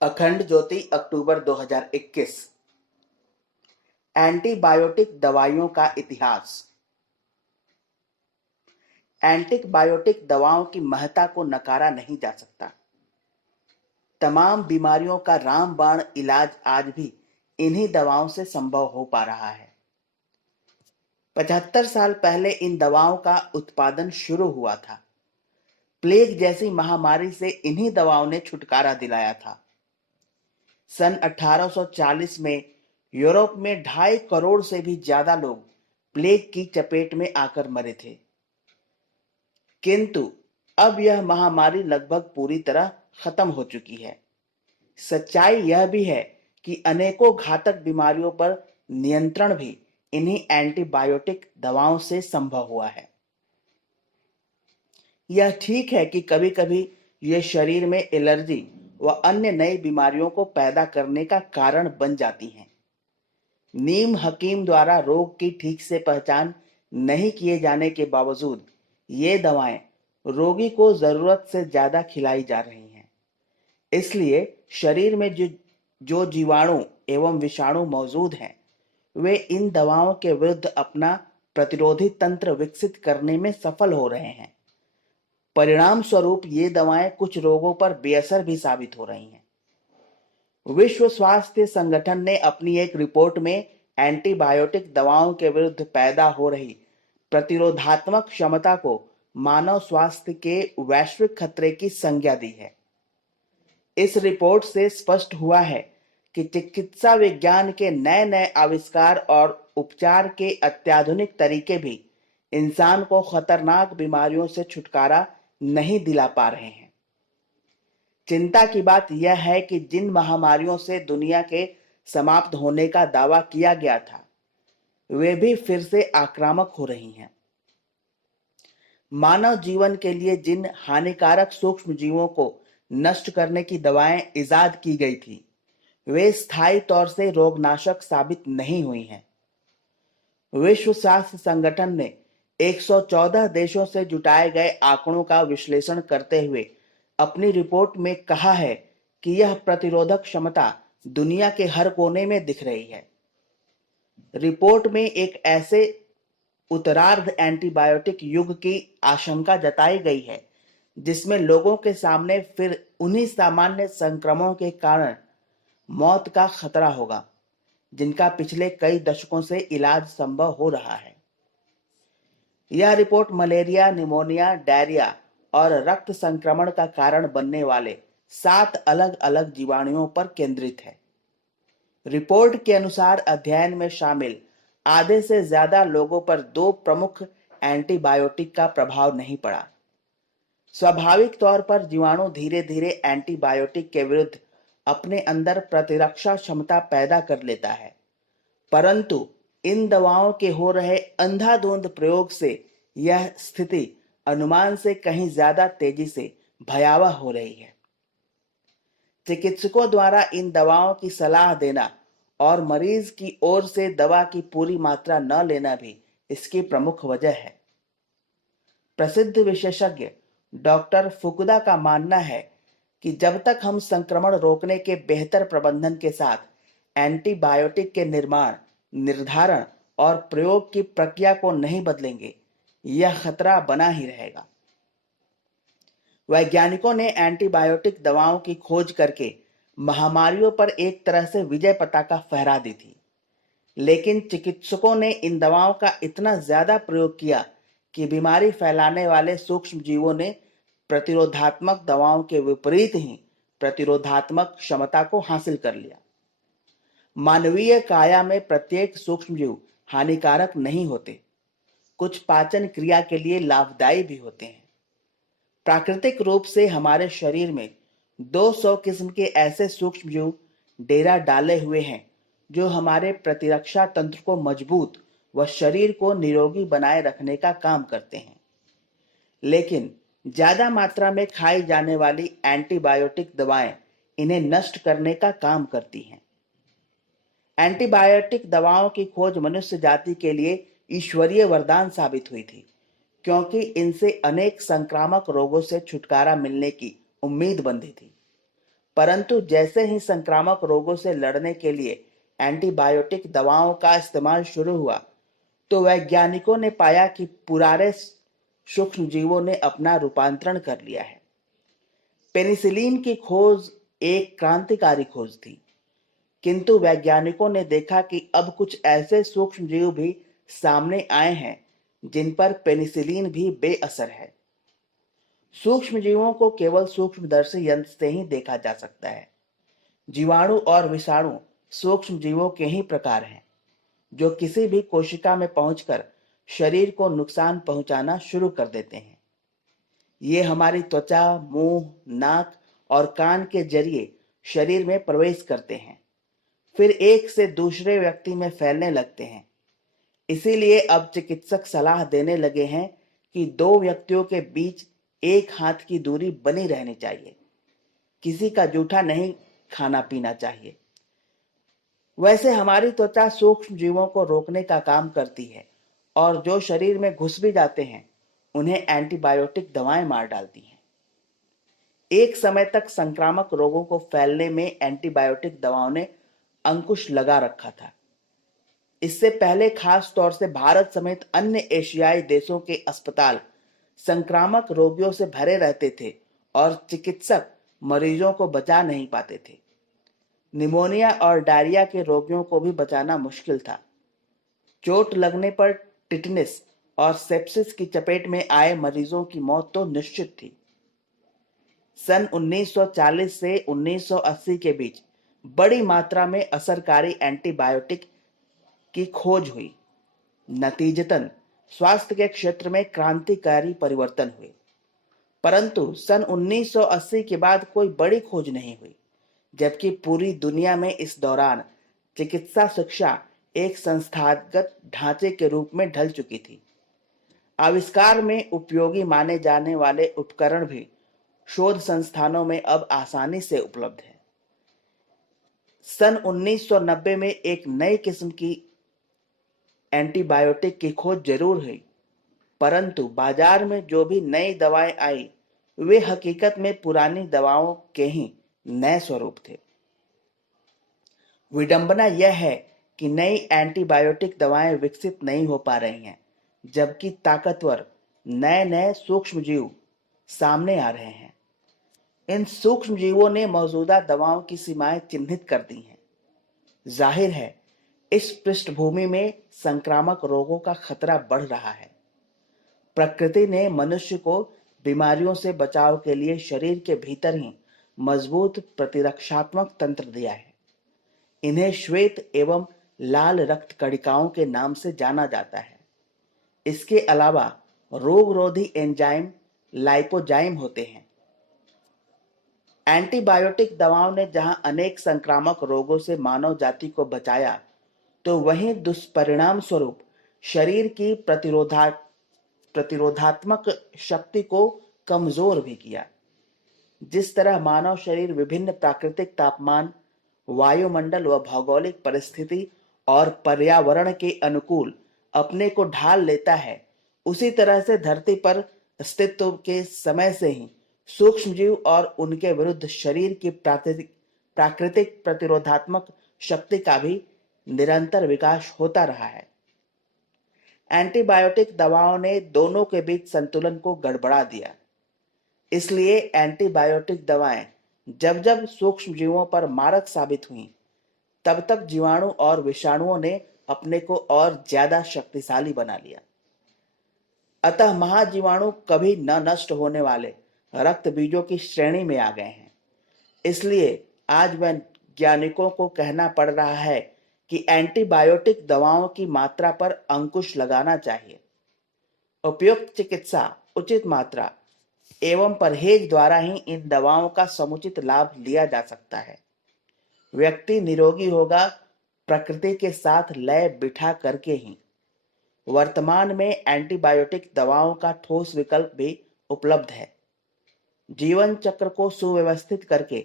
अखंड ज्योति अक्टूबर 2021। एंटीबायोटिक दवाइयों का इतिहास। एंटीबायोटिक दवाओं की महत्ता को नकारा नहीं जा सकता। तमाम बीमारियों का रामबाण इलाज आज भी इन्हीं दवाओं से संभव हो पा रहा है। 75 साल पहले इन दवाओं का उत्पादन शुरू हुआ था। प्लेग जैसी महामारी से इन्हीं दवाओं ने छुटकारा दिलाया था। सन 1840 में यूरोप में 2.5 करोड़ से भी ज्यादा लोग प्लेग की चपेट में आकर मरे थे, किंतु अब यह महामारी लगभग पूरी तरह खत्म हो चुकी है। सच्चाई यह भी है कि अनेकों घातक बीमारियों पर नियंत्रण भी इन्हीं एंटीबायोटिक दवाओं से संभव हुआ है। यह ठीक है कि कभी-कभी ये शरीर में एलर्जी व अन्य नई बीमारियों को पैदा करने का कारण बन जाती हैं। नीम हकीम द्वारा रोग की ठीक से पहचान नहीं किए जाने के बावजूद ये दवाएं रोगी को जरूरत से ज्यादा खिलाई जा रही हैं। इसलिए शरीर में जो जीवाणु एवं विषाणु मौजूद हैं, वे इन दवाओं के विरुद्ध अपना प्रतिरोधी तंत्र विकसित करने में सफल हो रहे हैं। परिणाम स्वरूप ये दवाएं कुछ रोगों पर बेअसर भी साबित हो रही हैं। विश्व स्वास्थ्य संगठन ने अपनी एक रिपोर्ट में एंटीबायोटिक दवाओं के विरुद्ध पैदा हो रही प्रतिरोधात्मक क्षमता को मानव स्वास्थ्य के वैश्विक खतरे की संज्ञा दी है। इस रिपोर्ट से स्पष्ट हुआ है कि चिकित्सा विज्ञान के नए नए आविष्कार और उपचार के अत्याधुनिक तरीके भी इंसान को खतरनाक बीमारियों से छुटकारा नहीं दिला पा रहे हैं। चिंता की बात यह है कि जिन महामारियों से दुनिया के समाप्त होने का दावा किया गया था, वे भी फिर से आक्रामक हो रही हैं। मानव जीवन के लिए जिन हानिकारक सूक्ष्म जीवों को नष्ट करने की दवाएं इजाद की गई थी, वे स्थायी तौर से रोगनाशक साबित नहीं हुई हैं। विश्व स्वास्थ्य संगठन ने 114 देशों से जुटाए गए आंकड़ों का विश्लेषण करते हुए अपनी रिपोर्ट में कहा है कि यह प्रतिरोधक क्षमता दुनिया के हर कोने में दिख रही है। रिपोर्ट में एक ऐसे उत्तरार्ध एंटीबायोटिक युग की आशंका जताई गई है जिसमें लोगों के सामने फिर उन्हीं सामान्य संक्रमणों के कारण मौत का खतरा होगा जिनका पिछले कई दशकों से इलाज संभव हो रहा है। यह रिपोर्ट मलेरिया, निमोनिया, डायरिया और रक्त संक्रमण का कारण बनने वाले 7 अलग अलग जीवाणुओं पर केंद्रित है। रिपोर्ट के अनुसार अध्ययन में शामिल आधे से ज्यादा लोगों पर 2 प्रमुख एंटीबायोटिक का प्रभाव नहीं पड़ा। स्वाभाविक तौर पर जीवाणु धीरे धीरे एंटीबायोटिक के विरुद्ध अपने अंदर प्रतिरक्षा क्षमता पैदा कर लेता है, परंतु इन दवाओं के हो रहे अंधाधुंध प्रयोग से यह स्थिति अनुमान से कहीं ज्यादा तेजी से भयावह हो रही है। चिकित्सकों द्वारा इन दवाओं की सलाह देना और मरीज की ओर से दवा की पूरी मात्रा न लेना भी इसकी प्रमुख वजह है। प्रसिद्ध विशेषज्ञ डॉक्टर फुकुदा का मानना है कि जब तक हम संक्रमण रोकने के बेहतर प्रबंधन के साथ एंटीबायोटिक के निर्माण, निर्धारण और प्रयोग की प्रक्रिया को नहीं बदलेंगे, यह खतरा बना ही रहेगा। वैज्ञानिकों ने एंटीबायोटिक दवाओं की खोज करके महामारियों पर एक तरह से विजय पताका फहरा दी थी, लेकिन चिकित्सकों ने इन दवाओं का इतना ज्यादा प्रयोग किया कि बीमारी फैलाने वाले सूक्ष्म जीवों ने प्रतिरोधात्मक दवाओं के विपरीत ही प्रतिरोधात्मक क्षमता को हासिल कर लिया। मानवीय काया में प्रत्येक सूक्ष्मजीव हानिकारक नहीं होते, कुछ पाचन क्रिया के लिए लाभदायी भी होते हैं। प्राकृतिक रूप से हमारे शरीर में 200 किस्म के ऐसे सूक्ष्मजीव डेरा डाले हुए हैं जो हमारे प्रतिरक्षा तंत्र को मजबूत व शरीर को निरोगी बनाए रखने का काम करते हैं। लेकिन ज्यादा मात्रा में खाई जाने वाली एंटीबायोटिक दवाएं इन्हें नष्ट करने का काम करती हैं। एंटीबायोटिक दवाओं की खोज मनुष्य जाति के लिए ईश्वरीय वरदान साबित हुई थी, क्योंकि इनसे अनेक संक्रामक रोगों से छुटकारा मिलने की उम्मीद बंधी थी। परंतु जैसे ही संक्रामक रोगों से लड़ने के लिए एंटीबायोटिक दवाओं का इस्तेमाल शुरू हुआ, तो वैज्ञानिकों ने पाया कि पुराने सूक्ष्म जीवों ने अपना रूपांतरण कर लिया है। पेनिसिलिन की खोज एक क्रांतिकारी खोज थी, किंतु वैज्ञानिकों ने देखा कि अब कुछ ऐसे सूक्ष्म जीव भी सामने आए हैं जिन पर पेनिसिलिन भी बेअसर है। सूक्ष्म जीवों को केवल सूक्ष्मदर्शी यंत्र से ही देखा जा सकता है। जीवाणु और विषाणु सूक्ष्म जीवों के ही प्रकार हैं, जो किसी भी कोशिका में पहुंचकर शरीर को नुकसान पहुंचाना शुरू कर देते हैं। ये हमारी त्वचा, मुंह, नाक और कान के जरिए शरीर में प्रवेश करते हैं, फिर एक से दूसरे व्यक्ति में फैलने लगते हैं। इसीलिए अब चिकित्सक सलाह देने लगे हैं कि दो व्यक्तियों के बीच एक हाथ की दूरी बनी रहनी चाहिए। किसी का जूठा नहीं खाना पीना चाहिए। वैसे हमारी त्वचा सूक्ष्म जीवों को रोकने का काम करती है, और जो शरीर में घुस भी जाते हैं उन्हें एंटीबायोटिक दवाएं मार डालती हैं। एक समय तक संक्रामक रोगों को फैलने में एंटीबायोटिक दवाओं ने अंकुश लगा रखा था। इससे पहले खास तौर से भारत समेत अन्य एशियाई देशों के अस्पताल संक्रामक रोगियों से भरे रहते थे और चिकित्सक मरीजों को बचा नहीं पाते थे। निमोनिया और डायरिया के रोगियों को भी बचाना मुश्किल था। चोट लगने पर टिटनेस और सेप्सिस की चपेट में आए मरीजों की मौत तो निश्चित थी। सन 1940 से 1980 के बीच बड़ी मात्रा में असरकारी एंटीबायोटिक की खोज हुई। नतीजतन स्वास्थ्य के क्षेत्र में क्रांतिकारी परिवर्तन हुए। परंतु सन 1980 के बाद कोई बड़ी खोज नहीं हुई, जबकि पूरी दुनिया में इस दौरान चिकित्सा शिक्षा एक संस्थागत ढांचे के रूप में ढल चुकी थी। आविष्कार में उपयोगी माने जाने वाले उपकरण भी शोध संस्थानों में अब आसानी से उपलब्ध है। सन 1990 में एक नई किस्म की एंटीबायोटिक की खोज जरूर हुई, परंतु बाजार में जो भी नई दवाएं आई वे हकीकत में पुरानी दवाओं के ही नए स्वरूप थे। विडंबना यह है कि नई एंटीबायोटिक दवाएं विकसित नहीं हो पा रही हैं, जबकि ताकतवर नए नए सूक्ष्म जीव सामने आ रहे हैं। इन सूक्ष्म जीवों ने मौजूदा दवाओं की सीमाएं चिन्हित कर दी हैं। जाहिर है, इस पृष्ठभूमि में संक्रामक रोगों का खतरा बढ़ रहा है। प्रकृति ने मनुष्य को बीमारियों से बचाव के लिए शरीर के भीतर ही मजबूत प्रतिरक्षात्मक तंत्र दिया है। इन्हें श्वेत एवं लाल रक्त कणिकाओं के नाम से जाना जाता है। इसके अलावा रोगरोधी एंजाइम लाइपोजाइम होते हैं। एंटीबायोटिक दवाओं ने जहां अनेक संक्रामक रोगों से मानव जाति को बचाया, तो वहीं दुष्परिणाम स्वरूप शरीर की प्रतिरोधात्मक शक्ति को कमजोर भी किया। जिस तरह मानव शरीर विभिन्न प्राकृतिक तापमान, वायुमंडल व भौगोलिक परिस्थिति और पर्यावरण के अनुकूल अपने को ढाल लेता है, उसी तरह से धरती पर अस्तित्व के समय से ही सूक्ष्म जीव और उनके विरुद्ध शरीर की प्राकृतिक प्रतिरोधात्मक शक्ति का भी निरंतर विकास होता रहा है। एंटीबायोटिक दवाओं ने दोनों के बीच संतुलन को गड़बड़ा दिया। इसलिए एंटीबायोटिक दवाएं जब जब सूक्ष्म जीवों पर मारक साबित हुईं, तब तब जीवाणु और विषाणुओं ने अपने को और ज्यादा शक्तिशाली बना लिया। अतः महाजीवाणु कभी न नष्ट होने वाले रक्त बीजों की श्रेणी में आ गए हैं। इसलिए आज वैज्ञानिकों को कहना पड़ रहा है कि एंटीबायोटिक दवाओं की मात्रा पर अंकुश लगाना चाहिए। उपयुक्त चिकित्सा, उचित मात्रा एवं परहेज द्वारा ही इन दवाओं का समुचित लाभ लिया जा सकता है। व्यक्ति निरोगी होगा प्रकृति के साथ लय बिठा करके ही। वर्तमान में एंटीबायोटिक दवाओं का ठोस विकल्प भी उपलब्ध है। जीवन चक्र को सुव्यवस्थित करके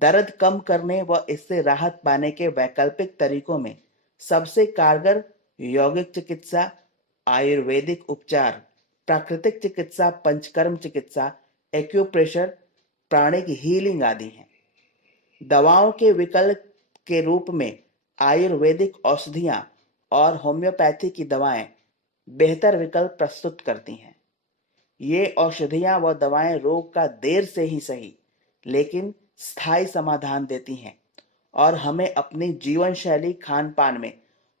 दर्द कम करने व इससे राहत पाने के वैकल्पिक तरीकों में सबसे कारगर यौगिक चिकित्सा, आयुर्वेदिक उपचार, प्राकृतिक चिकित्सा, पंचकर्म चिकित्सा, एक्यूप्रेशर, प्राणिक हीलिंग आदि हैं। दवाओं के विकल्प के रूप में आयुर्वेदिक औषधियां और होम्योपैथी की दवाएं बेहतर विकल्प प्रस्तुत करती हैं। ये औषधियां व दवाएं रोग का देर से ही सही लेकिन स्थायी समाधान देती हैं और हमें अपनी जीवन शैली खान पान में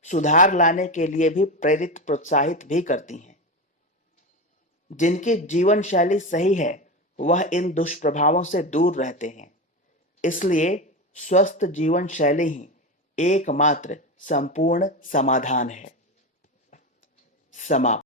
सुधार लाने के लिए भी प्रोत्साहित भी करती हैं। जिनकी जीवन शैली सही है वह इन दुष्प्रभावों से दूर रहते हैं। इसलिए स्वस्थ जीवन शैली ही एकमात्र संपूर्ण समाधान है। समाप्त।